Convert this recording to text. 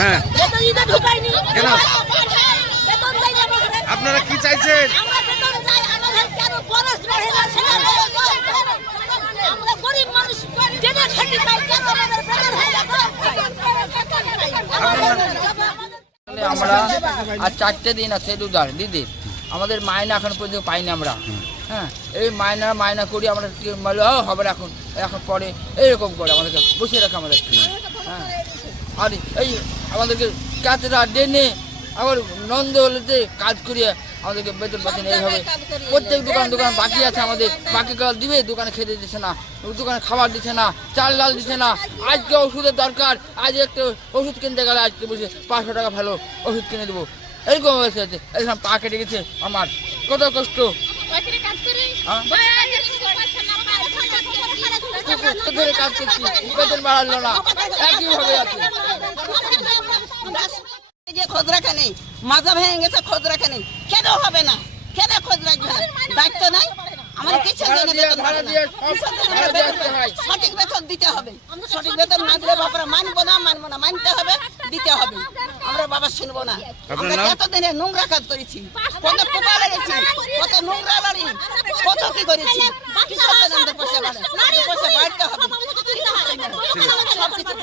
হ্যাঁ কেন আপনারা কি চাইছেন? আমরা আর 4টে দিন আছে দুধার দিদির, আমাদের মাইনা এখন পর্যন্ত পাইনি আমরা। হ্যাঁ, এই মাইনা করি আমরা, হবে এখন পরে এইরকম করে আমাদেরকে বসিয়ে রাখে আমাদের। হ্যাঁ, আর এই আমাদেরকে কাজরা ডেনে আবার নন্দ হলেতে কাজ করিয়ে আমাদেরকে বেতন পাচ্ছেন। এইভাবে প্রত্যেক দোকান বাকি আছে আমাদের, বাকি কাল দিবে, দোকানে খেতে দিচ্ছে না, দোকানে খাবার দিচ্ছে না, চাল ডাল দিচ্ছে না। আজকে ওষুধের দরকার, আজ একটা ওষুধ কিনতে গেলে আজকে বসে 500 টাকা ভালো ওষুধ কিনে দেবো, এরকম হয়েছে। এরকম পা কেটে গেছে আমার, কত কষ্ট। ধরে কাজ করছি, বেতন বাড়ালো না, একইভাবে আছে। খোঁজ রাখা নেই, মাজা ভেঙে গেছে, খোঁজ রাখা নেই, খেতেও হবে না, খেতে খোঁজ রাখবে না, দায়িত্ব নাই। আমার কিছু সঠিক বেতন দিতে হবে, সঠিক বেতন না দিলে বাবারা মানবো না, মানতে হবে, দিতে হবে। আমরা বাবা শুনবো না। আমরা এতদিনে নোংরা কাজ করেছি, কত পোকা লেগেছি, কত নোংরা বাড়ি, কত কি করেছি, পয়সা বাড়তে হবে, সব কিছু